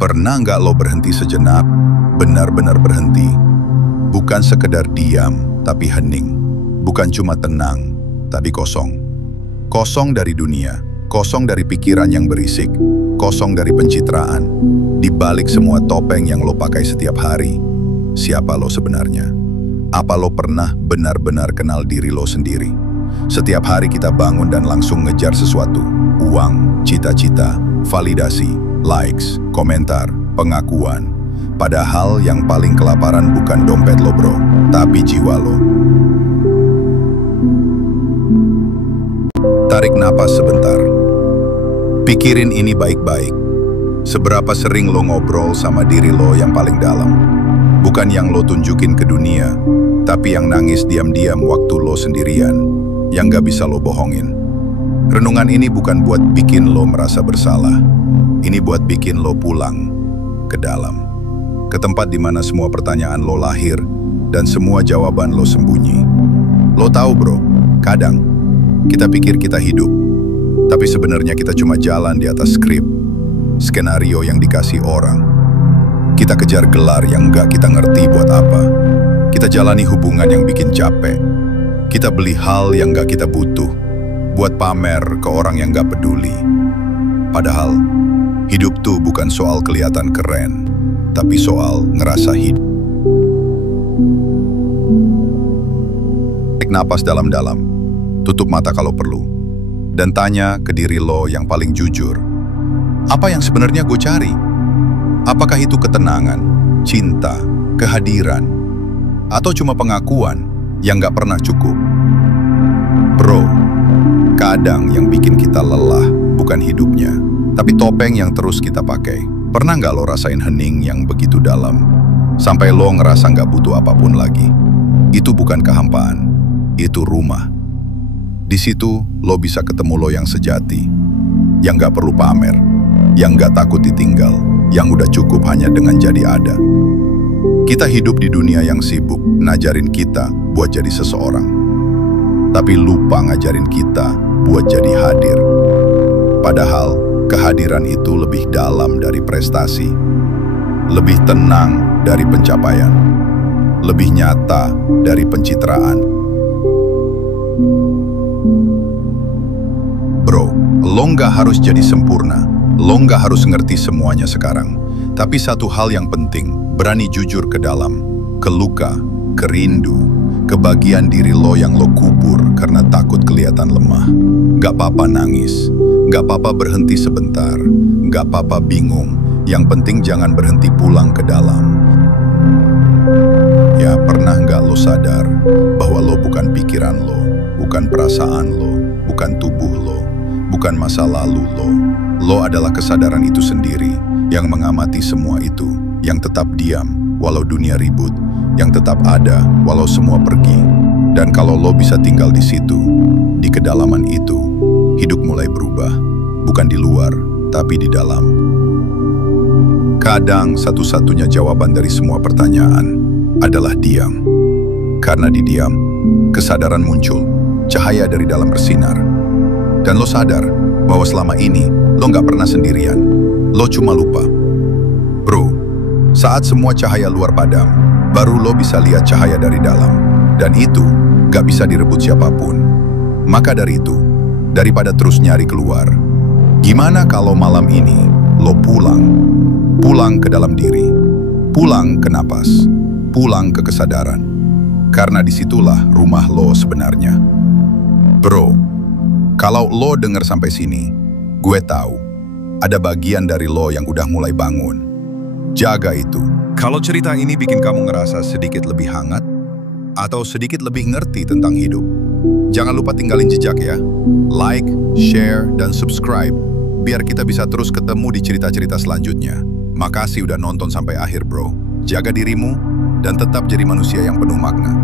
Pernah nggak lo berhenti sejenak? Benar-benar berhenti. Bukan sekedar diam, tapi hening. Bukan cuma tenang, tapi kosong. Kosong dari dunia, kosong dari pikiran yang berisik, kosong dari pencitraan. Di balik semua topeng yang lo pakai setiap hari, siapa lo sebenarnya? Apa lo pernah benar-benar kenal diri lo sendiri? Setiap hari kita bangun dan langsung ngejar sesuatu. Uang, cita-cita, validasi, likes, komentar, pengakuan. Padahal yang paling kelaparan bukan dompet lo bro, tapi jiwa lo. Tarik napas sebentar. Pikirin ini baik-baik. Seberapa sering lo ngobrol sama diri lo yang paling dalam? Bukan yang lo tunjukin ke dunia, tapi yang nangis diam-diam waktu lo sendirian, yang gak bisa lo bohongin. Renungan ini bukan buat bikin lo merasa bersalah. Ini buat bikin lo pulang ke dalam. Ke tempat di mana semua pertanyaan lo lahir dan semua jawaban lo sembunyi. Lo tahu bro, kadang kita pikir kita hidup, tapi sebenarnya kita cuma jalan di atas skrip, skenario yang dikasih orang. Kita kejar gelar yang gak kita ngerti buat apa. Kita jalani hubungan yang bikin capek. Kita beli hal yang gak kita butuh, buat pamer ke orang yang gak peduli. Padahal, hidup tuh bukan soal kelihatan keren, tapi soal ngerasa hidup. Tarik napas dalam-dalam, tutup mata kalau perlu, dan tanya ke diri lo yang paling jujur. Apa yang sebenarnya gue cari? Apakah itu ketenangan, cinta, kehadiran, atau cuma pengakuan yang gak pernah cukup? Bro, kadang yang bikin kita lelah bukan hidupnya, tapi topeng yang terus kita pakai. Pernah nggak lo rasain hening yang begitu dalam, sampai lo ngerasa nggak butuh apapun lagi? Itu bukan kehampaan, itu rumah. Di situ lo bisa ketemu lo yang sejati, yang nggak perlu pamer, yang nggak takut ditinggal, yang udah cukup hanya dengan jadi ada. Kita hidup di dunia yang sibuk ngajarin kita buat jadi seseorang, tapi lupa ngajarin kita buat jadi hadir. Padahal kehadiran itu lebih dalam dari prestasi, lebih tenang dari pencapaian, lebih nyata dari pencitraan. Bro, lo nggak harus jadi sempurna, lo nggak harus ngerti semuanya sekarang. Tapi satu hal yang penting, berani jujur ke dalam, ke luka, ke rindu, ke bagian diri lo yang lo kubur karena takut kelihatan lemah. Gak apa-apa nangis, gak apa-apa berhenti sebentar, gak apa-apa bingung. Yang penting jangan berhenti pulang ke dalam. Ya, pernah gak lo sadar bahwa lo bukan pikiran lo, bukan perasaan lo, bukan tubuh lo, bukan masa lalu lo. Lo adalah kesadaran itu sendiri yang mengamati semua itu, yang tetap diam walau dunia ribut, yang tetap ada walau semua pergi. Dan kalau lo bisa tinggal di situ, di kedalaman itu, hidup mulai berubah. Bukan di luar, tapi di dalam. Kadang satu-satunya jawaban dari semua pertanyaan adalah diam. Karena di diam, kesadaran muncul, cahaya dari dalam bersinar. Dan lo sadar bahwa selama ini lo nggak pernah sendirian. Lo cuma lupa. Bro, saat semua cahaya luar padam, baru lo bisa lihat cahaya dari dalam. Dan itu gak bisa direbut siapapun. Maka dari itu, daripada terus nyari keluar, gimana kalau malam ini lo pulang? Pulang ke dalam diri, pulang ke napas, pulang ke kesadaran. Karena disitulah rumah lo sebenarnya. Bro, kalau lo denger sampai sini, gue tahu ada bagian dari lo yang udah mulai bangun. Jaga itu. Kalau cerita ini bikin kamu ngerasa sedikit lebih hangat, atau sedikit lebih ngerti tentang hidup, jangan lupa tinggalin jejak ya. Like, share, dan subscribe, biar kita bisa terus ketemu di cerita-cerita selanjutnya. Makasih udah nonton sampai akhir bro. Jaga dirimu, dan tetap jadi manusia yang penuh makna.